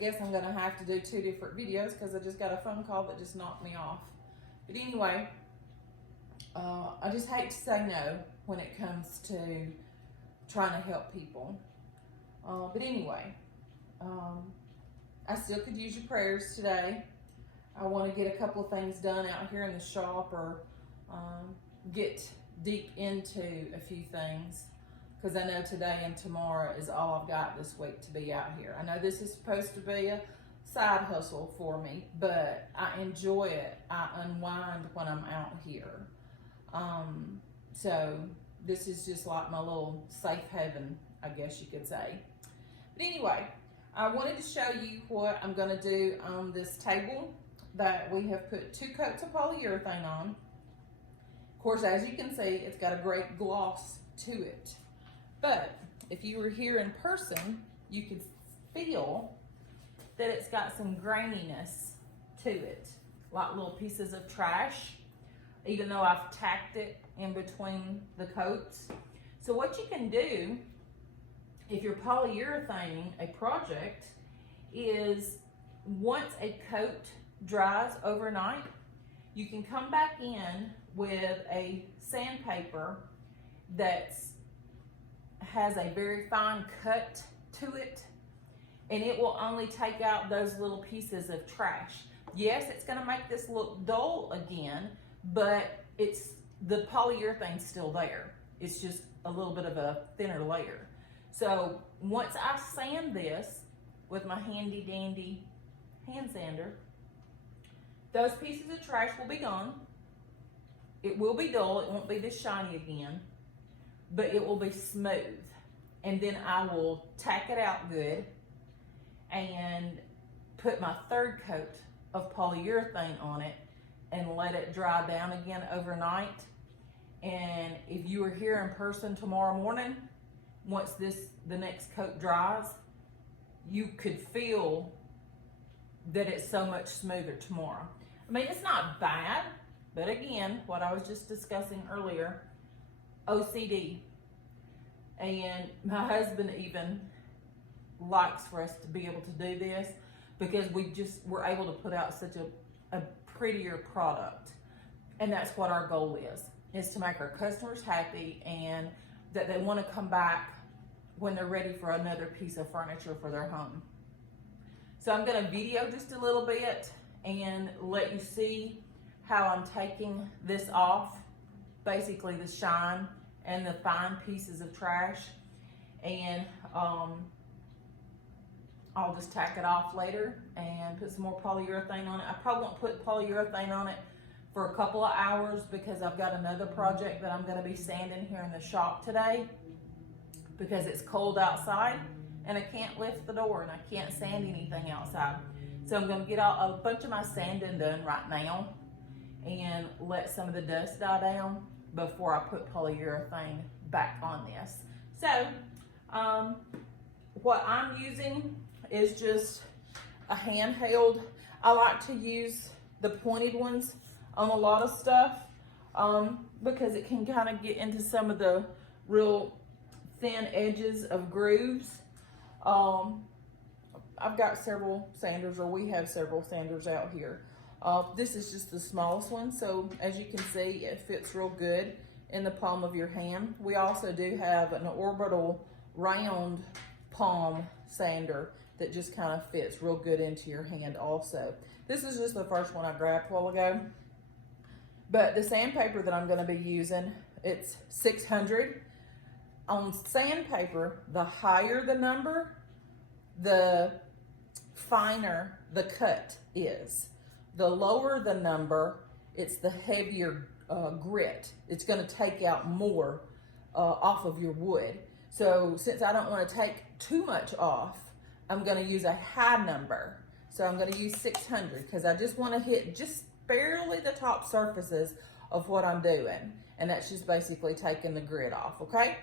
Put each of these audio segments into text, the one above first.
guess I'm gonna have to do 2 different videos because I just got a phone call that just knocked me off. But anyway, I just hate to say no when it comes to trying to help people. But anyway, I still could use your prayers today. I want to get a couple of things done out here in the shop, or get deep into a few things, because I know today and tomorrow is all I've got this week to be out here. I know this is supposed to be a side hustle for me, but I enjoy it. I unwind when I'm out here. So this is just like my little safe haven, I guess you could say. But anyway, I wanted to show you what I'm going to do on this table that we have put 2 coats of polyurethane on. Of course, as you can see, it's got a great gloss to it. But if you were here in person, you could feel that it's got some graininess to it, like little pieces of trash, even though I've tacked it in between the coats. So what you can do if you're polyurethaning a project is, once a coat dries overnight, you can come back in with a sandpaper that has a very fine cut to it, and it will only take out those little pieces of trash. Yes, it's going to make this look dull again, but the polyurethane's still there. It's just a little bit of a thinner layer. So once I sand this with my handy dandy hand sander, those pieces of trash will be gone. It will be dull, it won't be this shiny again, but it will be smooth. And then I will tack it out good and put my 3rd coat of polyurethane on it and let it dry down again overnight. And if you were here in person tomorrow morning, once the next coat dries, you could feel that it's so much smoother tomorrow. I mean, it's not bad, but again, what I was just discussing earlier, OCD. And my husband even likes for us to be able to do this, because we're able to put out such a prettier product. And that's what our goal is to make our customers happy, and that they want to come back when they're ready for another piece of furniture for their home. So I'm going to video just a little bit and let you see how I'm taking this off, basically the shine and the fine pieces of trash, and I'll just tack it off later and put some more polyurethane on it. I probably won't put polyurethane on it for a couple of hours, because I've got another project that I'm going to be sanding here in the shop today, because it's cold outside and I can't lift the door and I can't sand anything outside. So I'm going to get a bunch of my sanding done right now and let some of the dust die down before I put polyurethane back on this. So what I'm using is just a handheld. I like to use the pointed ones on a lot of stuff, because it can kind of get into some of the real thin edges of grooves. I've got several sanders, or we have several sanders out here. This is just the smallest one, so as you can see, it fits real good in the palm of your hand. We also do have an orbital round palm sander that just kind of fits real good into your hand also. This is just the first one I grabbed a while ago. But the sandpaper that I'm going to be using, it's 600. On sandpaper, the higher the number, the finer the cut is. The lower the number, it's the heavier grit. It's going to take out more off of your wood. So since I don't want to take too much off, I'm going to use a high number. So I'm going to use 600, because I just want to hit just barely the top surfaces of what I'm doing. And that's just basically taking the grit off, okay?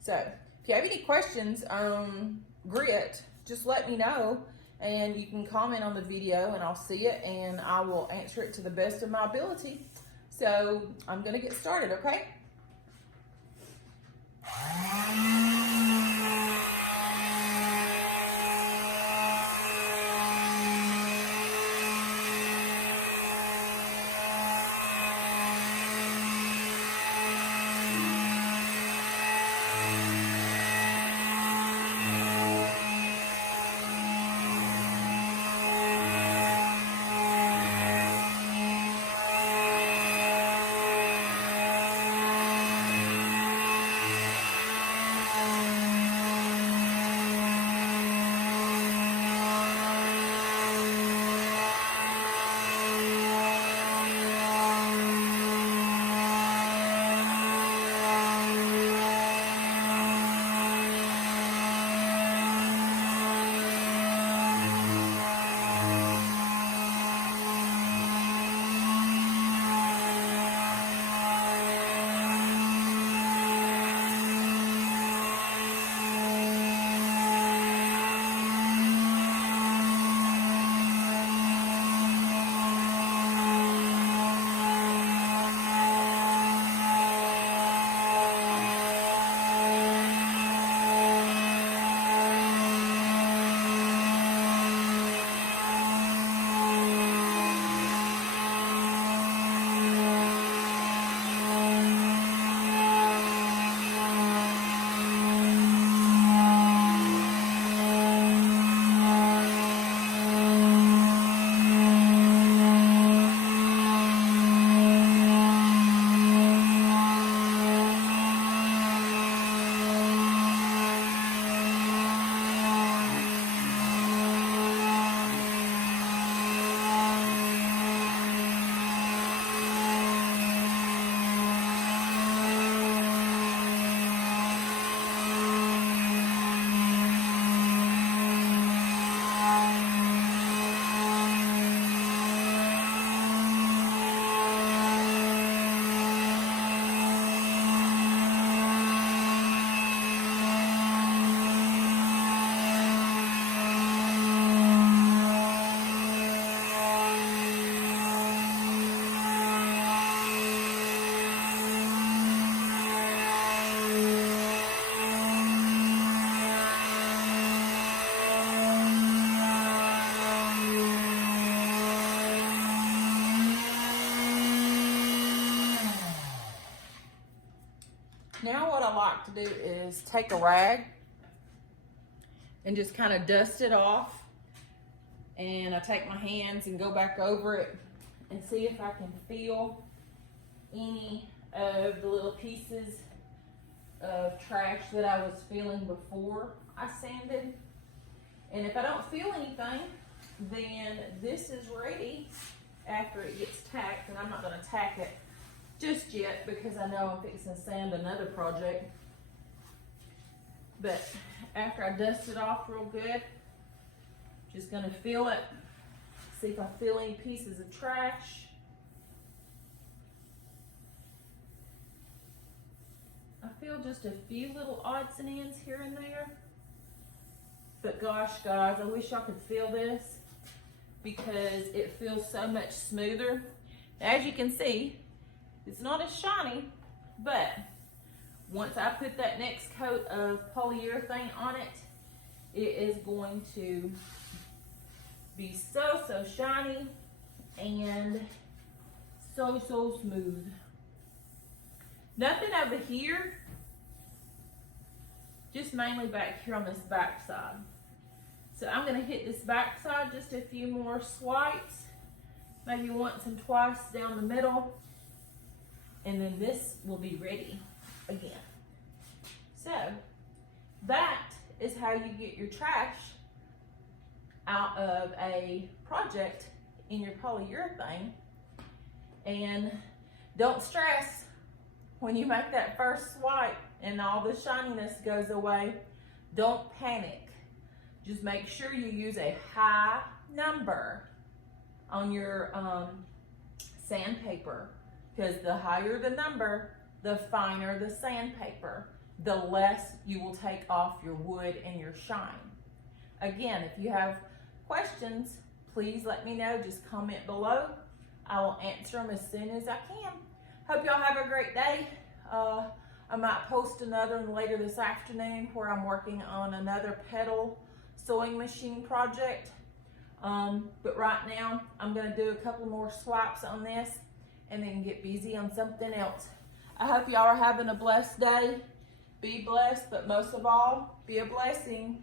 So if you have any questions on grit, just let me know, and you can comment on the video and I'll see it and I will answer it to the best of my ability. So I'm going to get started, okay? I like to do is take a rag and just kind of dust it off. And I take my hands and go back over it and see if I can feel any of the little pieces of trash that I was feeling before I sanded. And if I don't feel anything, then this is ready after it gets tacked. And I'm not going to tack it just yet because I know I'm fixing to sand another project. But after I dust it off real good, just going to feel it, see if I feel any pieces of trash. I feel just a few little odds and ends here and there. But gosh, guys, I wish y'all could feel this because it feels so much smoother. As you can see, it's not as shiny, but once I put that next coat of polyurethane on it, it is going to be so shiny and so smooth. Nothing over here, just mainly back here on this back side. So I'm going to hit this back side just a few more swipes, maybe once and twice down the middle, and then this will be ready again. So that is how you get your trash out of a project in your polyurethane. And don't stress when you make that first swipe and all the shininess goes away. Don't panic. Just make sure you use a high number on your sandpaper, because the higher the number, the finer the sandpaper, the less you will take off your wood and your shine. Again, if you have questions, please let me know. Just comment below. I will answer them as soon as I can. Hope y'all have a great day. I might post another one later this afternoon where I'm working on another pedal sewing machine project. But right now, I'm going to do a couple more swipes on this and then get busy on something else. I hope y'all are having a blessed day. Be blessed, but most of all, be a blessing.